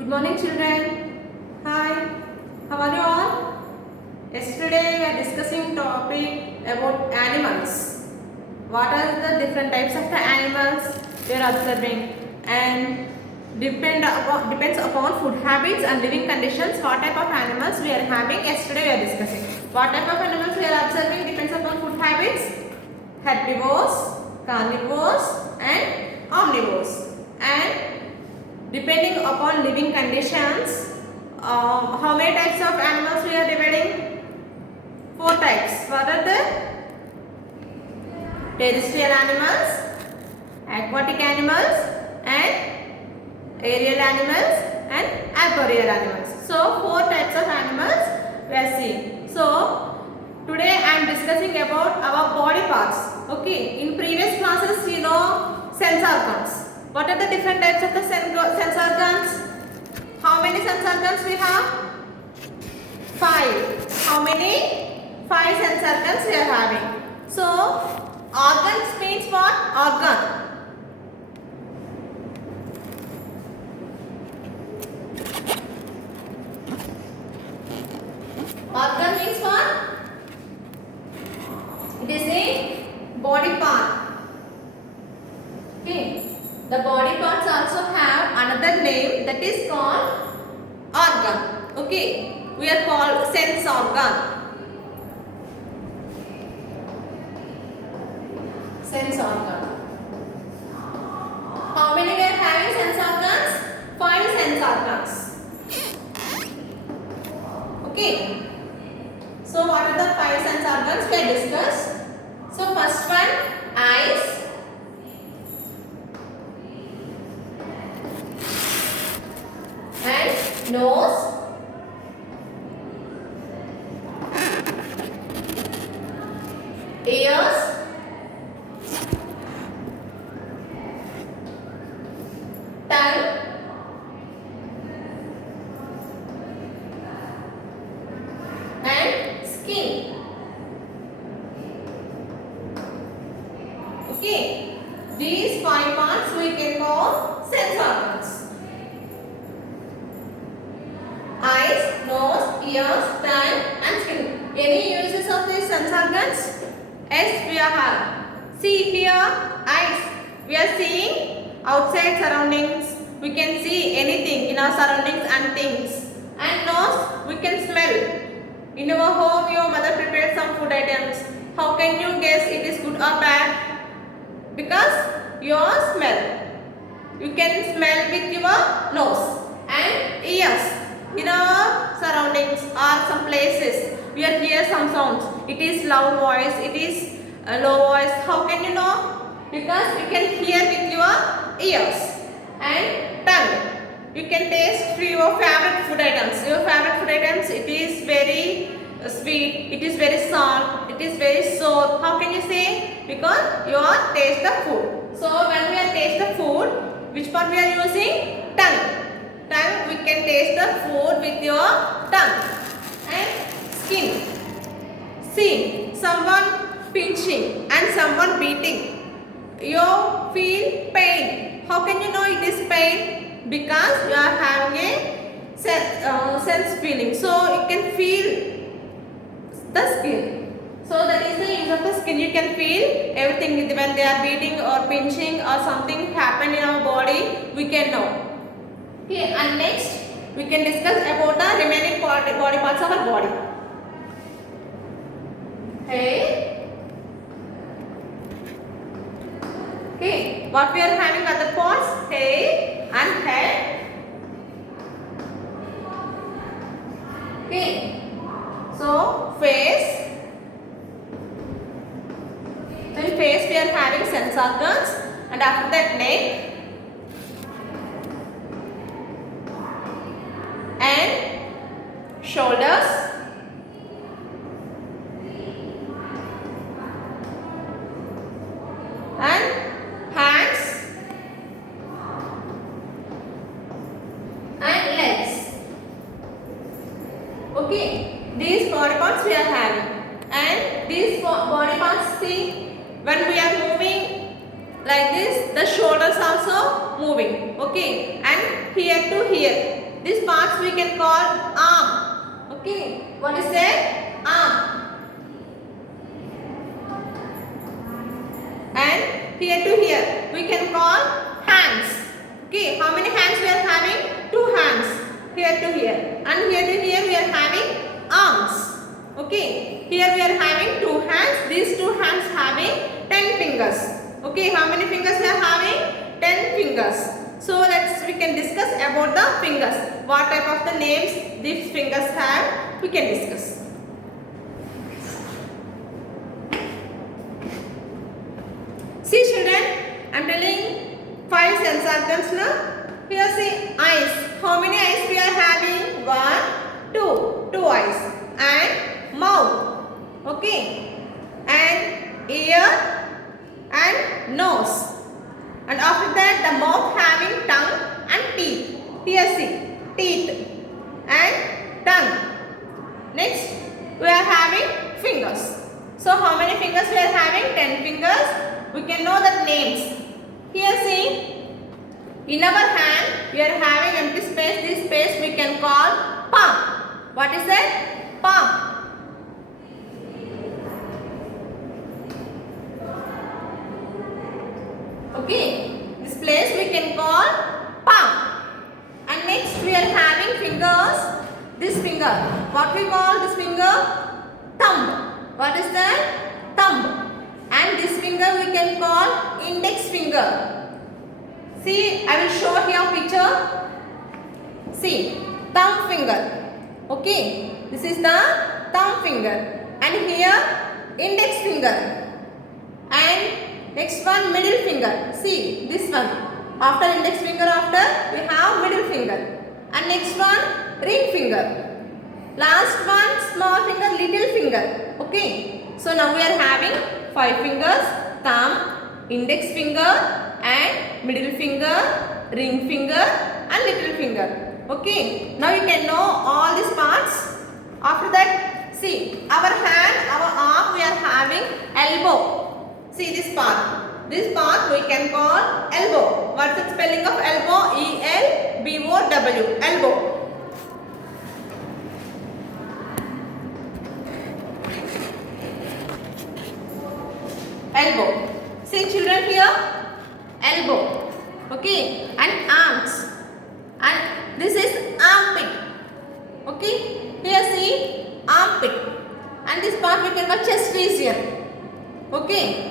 Good morning, children. Hi, how are you all? Yesterday we are discussing topic about animals. What are the different types of the animals we are observing, and depends upon food habits and living conditions. What type of animals we are having? Yesterday we are discussing. What type of animals we are observing depends upon food habits. Herbivores, carnivores, and omnivores. And depending upon living conditions, how many types of animals we are dividing? 4 types. What are the? Terrestrial animals, aquatic animals, and aerial animals, and arboreal animals. So 4 types of animals we are seeing. So today I am discussing about our body parts. Okay, in previous classes you know sense organs. What are the different types of the sense organs? How many sense organs we have? 5. How many? 5 sense organs we are having. So organs means what? Organ. Organ means what? It is a body part. Okay. The body parts also have another name, that is called organ. Okay. We are called sense organ. Sense organ. How many we are having sense organs? 5 sense organs. Okay. So what are the 5 sense organs we have discussed? So first one, eyes. And nose, ears, tongue, and skin. Okay, these 5 parts we can call sense organs. Eyes, nose, ears, tongue, and skin. Any uses of these sense organs? Yes, we have. See here, eyes. We are seeing outside surroundings. We can see anything in our surroundings and things. And nose, we can smell. In our home, your mother prepared some food items. How can you guess it is good or bad? Because your smell. You can smell with your nose. And ears. In our surroundings or some places, we are hear some sounds. It is loud voice, it is low voice. How can you know? Because you can hear with your ears. And tongue, you can taste through your favorite food items. Your favorite food items, it is very sweet, it is very salt, it is very sour. How can you say? Because you are taste the food. So when we are taste the food, which part we are using? Tongue. Tongue, we can taste the food with your tongue. And skin. See, someone pinching and someone beating. You feel pain. How can you know it is pain? Because you are having a sense feeling. So you can feel the skin. So that is the use of the skin. You can feel everything when they are beating or pinching or something happen in our body. We can know. Okay, and next we can discuss about the remaining body parts of our body. Hey. Okay, what we are having other parts? Hey and head. Okay, so face. In face we are having sense organs, and after that neck. And shoulders, and hands, and legs. Okay, these body parts we are having, and these body parts, see, when we are moving like this, the shoulders also moving. Okay, and here to here. These parts we can call arm. Okay, what is that? Arm. And here to here we can call hands. Okay, how many hands we are having? 2 hands. Here to here. And here to here we are having arms. Okay, here we are having 2 hands. These 2 hands having 10 fingers. Okay, how many fingers we are having? 10 fingers. So we can discuss about the fingers. What type of the names these fingers have, we can discuss. See children, I am telling 5 sense organs now. Here see eyes. How many eyes we are having? 1, 2 eyes. And mouth. Okay. And ear and nose. And after that the mouth having tongue and teeth. Here see teeth and tongue. Next we are having fingers. So how many fingers we are having? 10 fingers. We can know the names. Here see, in our hand we are having empty space. This space we can call palm. What is that? Palm. Okay, this place we can call palm. And next we are having fingers. This finger, what we call this finger? Thumb. What is that? Thumb. And this finger we can call index finger. See, I will show here picture. See, thumb finger. Okay, this is the thumb finger. And here index finger. And next one middle finger. See, this one. After index finger, after we have middle finger. And next one ring finger. Last one small finger, little finger. Okay, so now we are having 5 fingers, thumb, index finger and middle finger, ring finger and little finger. Okay, now you can know all these parts. After that, see, our hand, our arm, we are having elbow. See this part. This part we can call elbow. What is the spelling of elbow? E-L-B-O-W, elbow. Elbow. See children here, elbow. Okay, and arms. And this is armpit. Okay, here see armpit. And this part we can call chest region. Okay.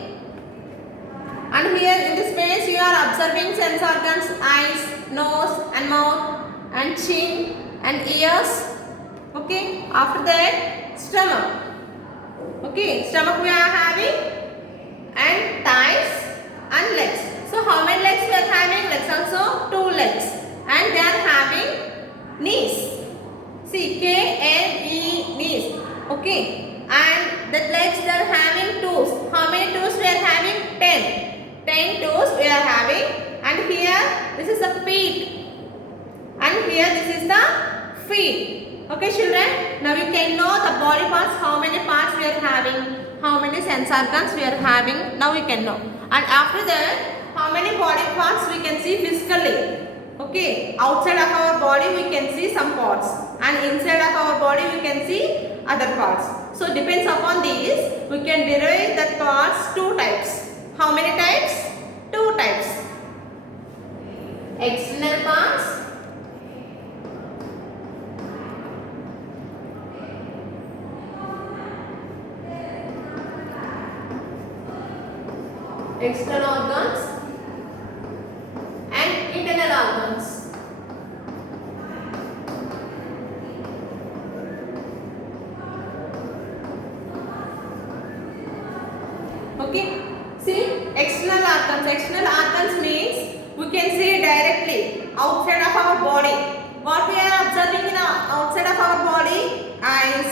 And here in this space you are observing sense organs, eyes, nose and mouth and chin and ears. Okay, after that stomach. Okay, stomach we are having and thighs and legs. So how many legs we are having? Legs also 2 legs. And they are having knees. See, K-N-E, knees. Okay. And the legs they are having toes. How many toes we are having? 10. 10 toes we are having. And here this is the feet. And here this is the feet. Okay children. Now you can know the body parts. How many parts we are having? How many sense organs we are having? Now we can know. And after that, how many body parts we can see physically? Okay, outside of our body we can see some parts and inside of our body we can see other parts. So depends upon these, we can derive that parts 2 types. How many types? 2 types. External parts external organs and internal organs. Okay, see external organs. External organs means we can see directly outside of our body. What we are observing in outside of our body? Eyes,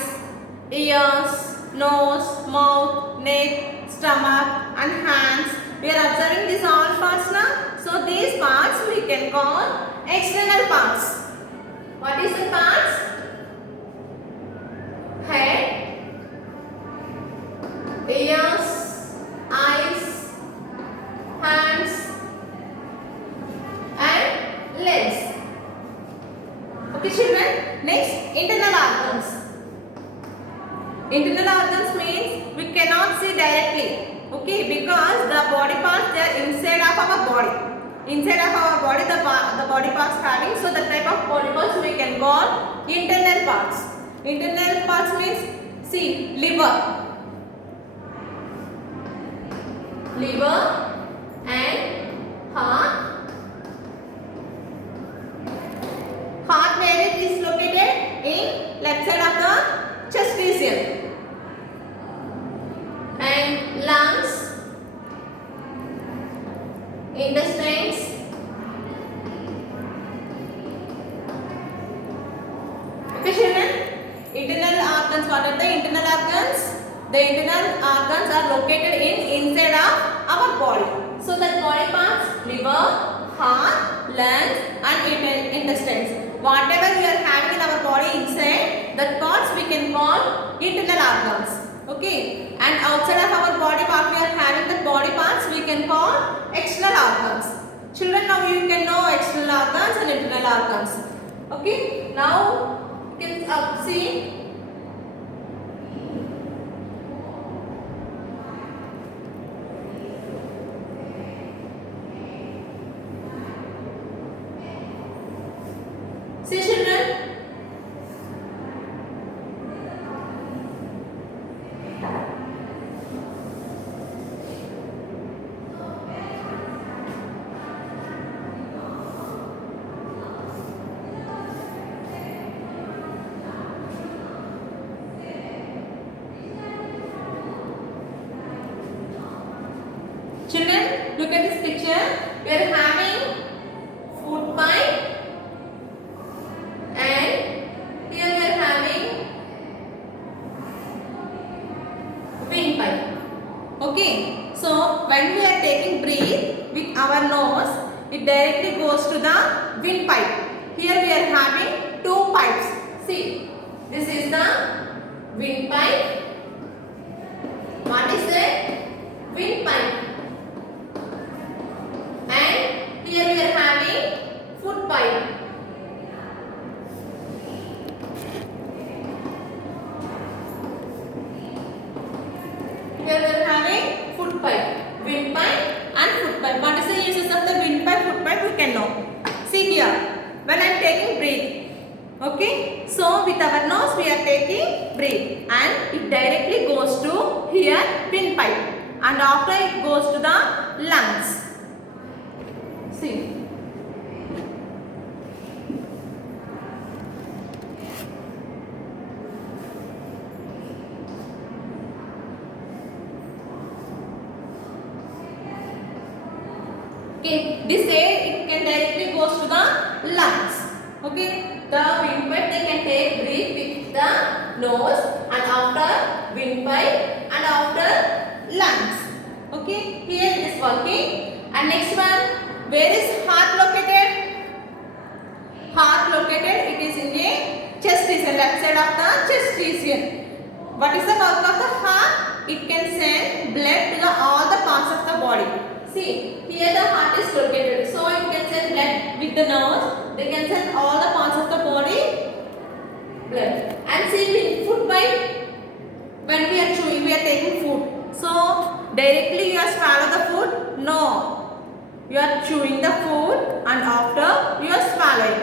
ears, nose, mouth, neck, stomach and hands. We are observing these all parts now. So these parts we can call external parts. What is the parts? Head, ears, eyes, hands and legs. Okay, children. Next, internal organs. Internal organs means we cannot see directly. Okay, because the body parts they are inside of our body. Inside of our body, the body parts having, so the type of body parts we can call internal parts. Internal parts means, see, liver and heart. Heart where it is located in left side of the chest region. And lungs, intestines, okay children, internal organs. What are the internal organs? The internal organs are located inside of our body. So the body parts, liver, heart, lungs and intestines. Whatever we are having in our body inside, that parts we can call internal organs. Okay, and outside of our body, what we are having, the body parts we can call external organs. Children, now you can know external organs and internal organs. Okay, now you can see. See children. Children, look at this picture. We are having food pipe. Okay, so when we are taking breath with our nose, it directly goes to the windpipe. Here we are having two pipes. See, this is the windpipe. What is it? Windpipe. And here we are having food pipe. Here we are having food pipe, windpipe and food pipe. What is the uses of the windpipe, food pipe? We can know. See here, when I am taking breath, okay. So with our nose we are taking breath, and it directly goes to here windpipe, and after it goes to the lungs. See. Okay, this air it can directly goes to the lungs. Okay, the windpipe they can take breath with the nose, and after windpipe and after lungs. Okay, here it is working. And next one, where is heart located? Heart located, it is in a chest region, left side of the chest region. What is the work of the heart? It can send blood to all the parts of the body. See, here the heart is located, so it can send blood with the nose. They can send all the parts of the body blood. And see, in food pipe, when we are chewing, we are taking food. So directly you are swallow the food? No, you are chewing the food, and after you are swallowing.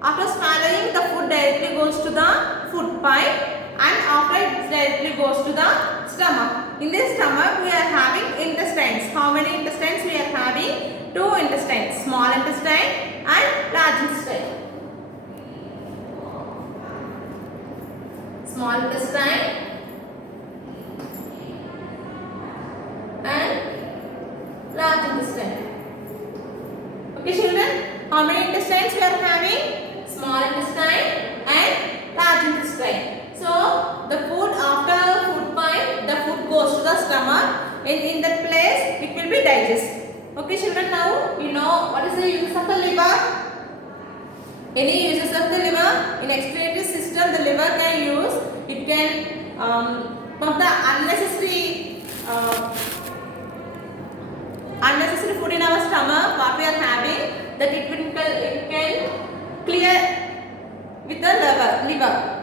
After swallowing, the food directly goes to the food pipe, and after it directly goes to the stomach. In this stomach we are having intestines. How many intestines we are having? Two intestines, small intestine and large intestine. Small intestine and large intestine. Okay children, how many intestines we are having? Small intestine and large intestine. So the food, after food pipe, the food goes to the stomach. In that place it will be digested. Okay children, now you know what is the uses of the liver. Any uses of the liver? In excretory system the liver can use. It can pump the unnecessary food in our stomach what we are having, that it can clear with the liver.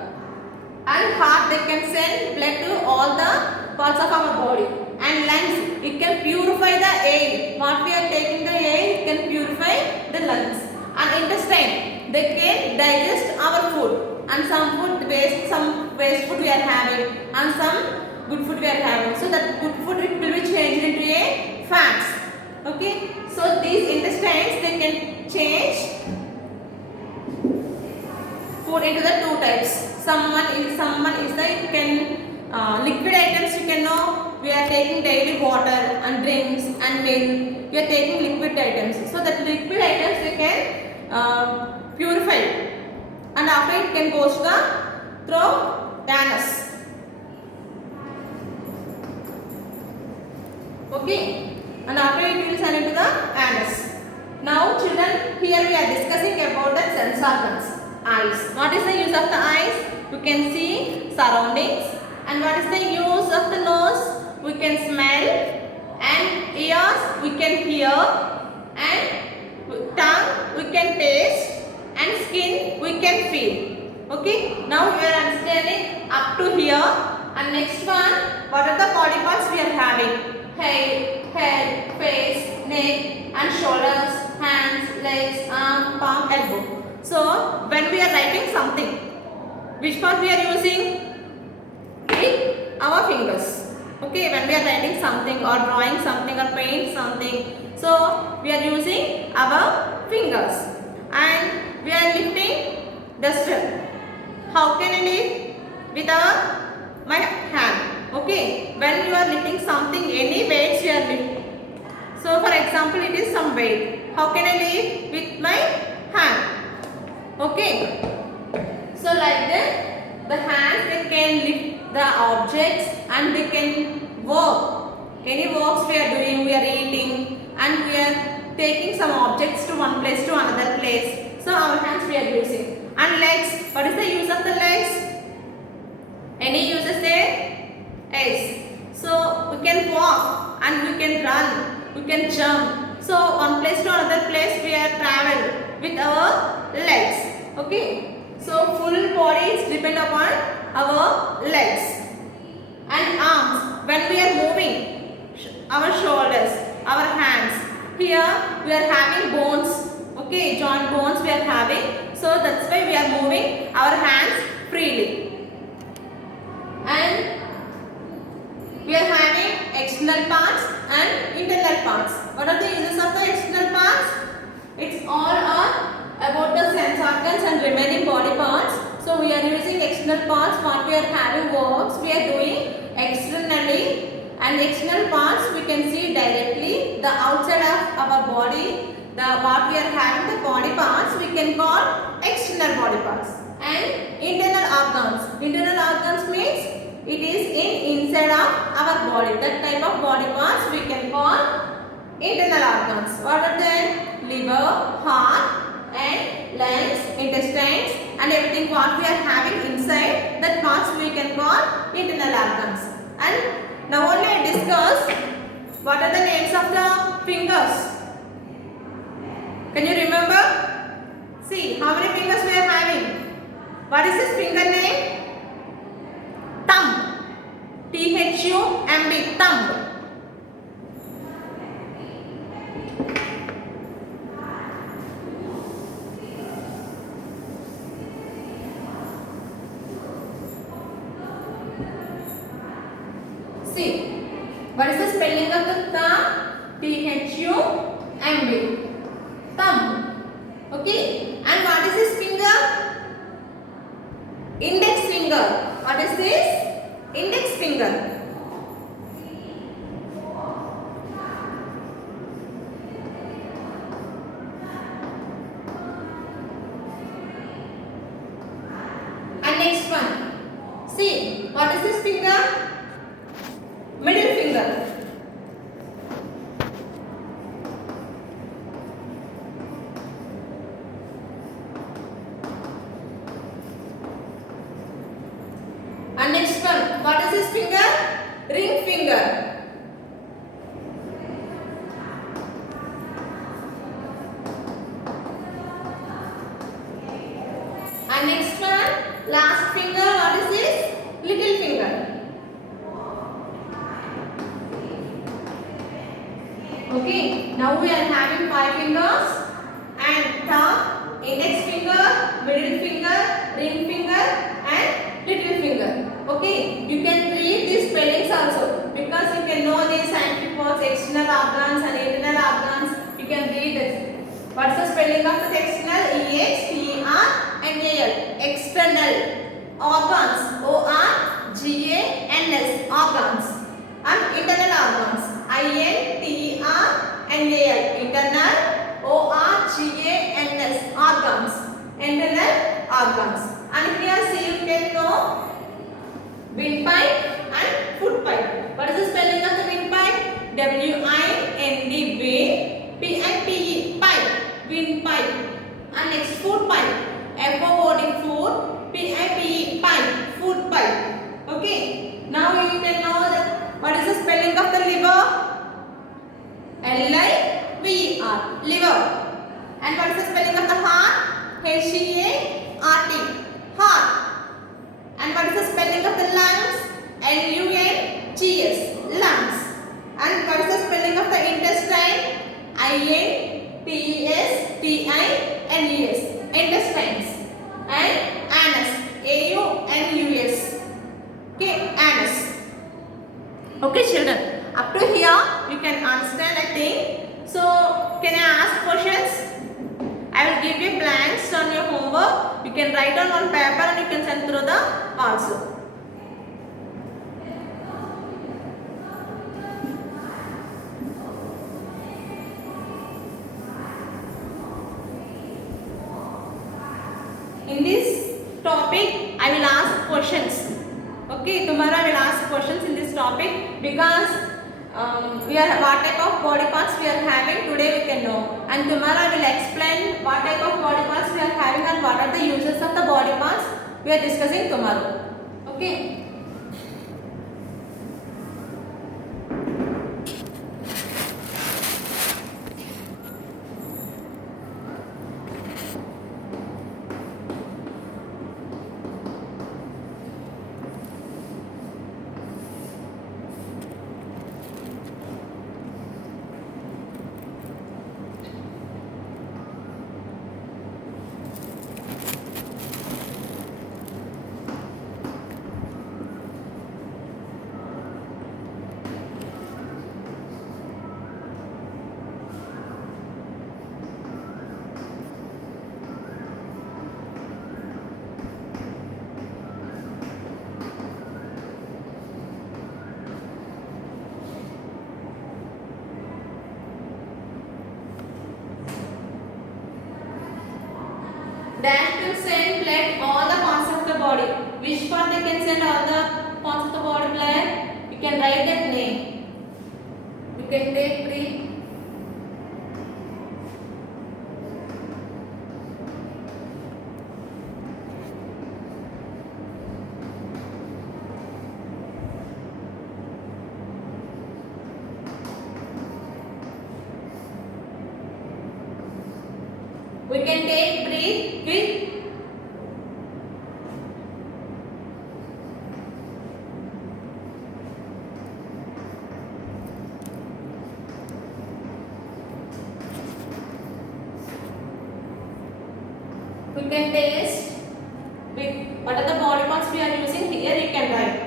And heart, they can send blood to all the parts of our body. And lungs, it can purify the air. What we are taking the air, it can purify the lungs. And intestine, they can digest our food. And some waste food we are having, and some good food we are having. So that good food, it will be changed into a fats. Okay. So these intestines, they can change food into the two types. Someone is the liquid items. You can know we are taking daily water and drinks and milk. We are taking liquid items. So that liquid items they can purify, and after it can go to the through anus. Okay, and after it will send into the anus. Now children, here we are discussing about the sense organs. Eyes. What is the use of the eyes? We can see surroundings. And what is the use of the nose? We can smell. And ears, we can hear. And tongue, we can taste. And skin, we can feel. Okay. Now we are understanding up to here. And next one, what are the body parts we are having? Head, face, neck, and shoulders, hands, legs, arm, palm, elbow. So when we are writing something, which part we are using? With our fingers. Okay, when we are writing something or drawing something or paint something, so we are using our fingers. And we are lifting duster. How can I lift? With my hand. Okay, when you are lifting something, any weights you are lifting. So for example, it is some weight. How can I lift? With my hand. Okay. So like that, the hands, they can lift the objects and they can work. Any works we are doing, we are eating and we are taking some objects to one place to another place. So our hands we are using. And legs, what is the use of the legs? Any uses there? Yes. So we can walk and we can run, we can jump. So one place to another place we are travel with our legs. Okay. So full body is depend upon our legs. And arms, when we are moving, our shoulders, our hands. Here we are having bones. Okay, joint bones we are having. So that's why we are moving our hands freely. And we are having external parts and internal parts. What are the uses of the external parts? It's all about the sense organs and remaining body parts. So we are using external parts. What we are having works we are doing externally, and external parts we can see directly. The outside of our body, what we are having the body parts we can call external body parts. And internal organs. Internal organs means it is inside of our body. That type of body parts we can call internal organs. What are they? Liver, heart, and lungs, intestines, and everything what we are having inside, that parts we can call internal organs. And now only I discuss what are the names of the fingers. Can you remember? See how many fingers we are having. What is this finger name? Thumb. Thumb. Thumb. See, what is the spelling of the thumb? Thumb. Thumb. Okay. And what is this finger? Index finger. What is this? Index finger. And next one. See, what is this finger? Middle finger. And next one, what is this finger? Ring finger. And next one, last finger, what is this? Little finger. Okay, now we are having 5 fingers and thumb, index finger, middle finger, ring finger and little finger. Okay, you can read these spellings also because you can know these antipodes, external organs and internal organs. You can read this. What's the spelling of the external? E-X-T-E-R-N-A-L. External organs. O-R-G-A-N-S. Organs. And internal organs. I-N-T-E-R-N-A-L. Internal. O-R-G-A-N-S. Organs. Internal organs. And here see you can know windpipe and foot pipe. What is the spelling of the windpipe? W-I-N-D. Wind. P-I-P-E. Pipe. Windpipe. And next foot pipe. F-O-O-D. Foot. P-I-P-E. Pipe. Foot pipe. Okay. Now you can know that what is the spelling of the liver? L-I-V-E-R. Liver. And what is the spelling of the heart? H-E-A-R-T. Heart. And what is the spelling of the lungs? L-U-N-G-S. Lungs. And what is the spelling of the intestine? I-N-T-E-S-T-I-N-E-S. Intestines. And anus. A-U-N-U-S. Okay, anus. Okay, children. Up to here, you can understand, I think. So, can I ask questions? I will give you blanks on your homework. You can write down on paper and you can send through the also. In this topic, I will ask questions. Okay, tomorrow I will ask questions in this topic because we are what type of body parts we are having today we can know, and tomorrow I will explain what type of body parts we are having and what are the uses of the body parts we are discussing tomorrow. Okay. That can send blood all the parts of the body. Which part they can send all the parts of the body blood? You can write that name. You can take breathe. We can take breathe with we can taste with what are the body parts we are using here you can write.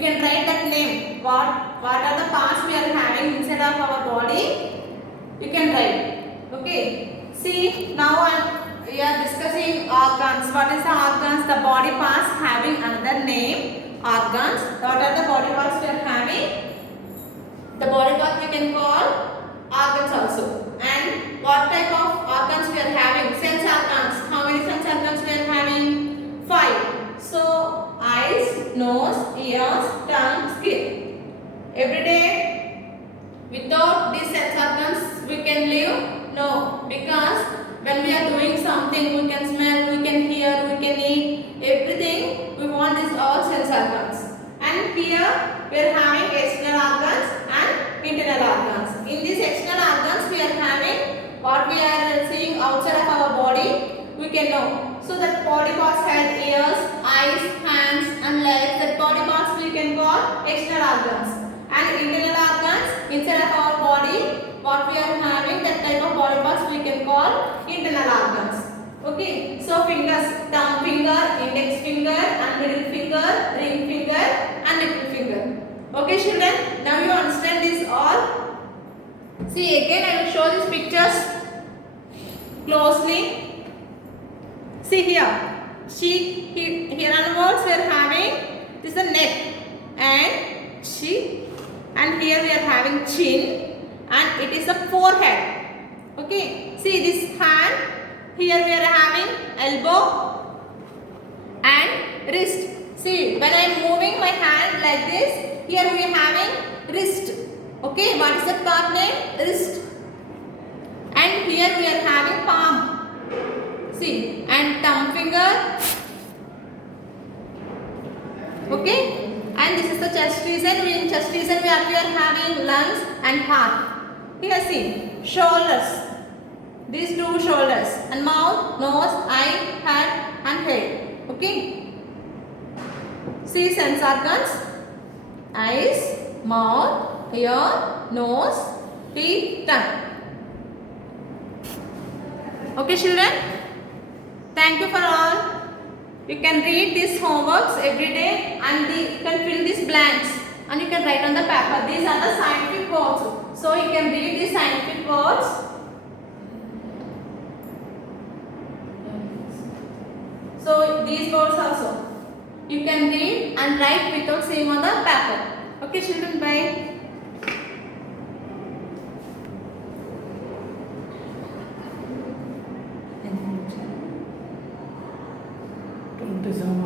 can write that name. What are the parts we are having inside of our body? You can write. Okay. See, now we are discussing organs. What is the organs? The body parts having another name. Organs. What are the body parts we are having? The body part we can call organs also. And what type of organs we are having? Sense organs. How many sense organs we are having? 5. So, eyes, nose, ears, tongue, skin. Every day, without these sense organs, we can live? No. Because when we are doing something, we can smell, we can hear, we can eat, everything. We want these all sense organs. And here, we are having external organs and internal organs. In these external organs, we are having what we are seeing outside of our body, we can know. So that body parts have ears, eyes, hands and legs. That body parts we can call external organs. And internal organs inside of our body, what we are having, that type of body parts we can call internal organs. Okay, so fingers, thumb finger, index finger and middle finger, ring finger and little finger. Okay children, now you understand this all. See again I will show these pictures closely. See here, here onwards we are having, this is the neck and cheek, and here we are having chin, and it is the forehead. Okay, see this hand, here we are having elbow and wrist. See, when I am moving my hand like this, here we are having wrist. Okay, what is the part name? Wrist. And here we are having palm. See, and thumb finger. Okay, and this is the chest region. In chest region we are having lungs and heart. Here see, shoulders. These two shoulders and mouth, nose, eye, head and head. Okay. See sense organs. Eyes, mouth, ear, nose, teeth, tongue. Okay children. Thank you for all. You can read these homeworks every day and you can fill these blanks and you can write on the paper. These are the scientific words. So you can read these scientific words. So these words also you can read and write without seeing on the paper. Okay children, bye. इंतजाम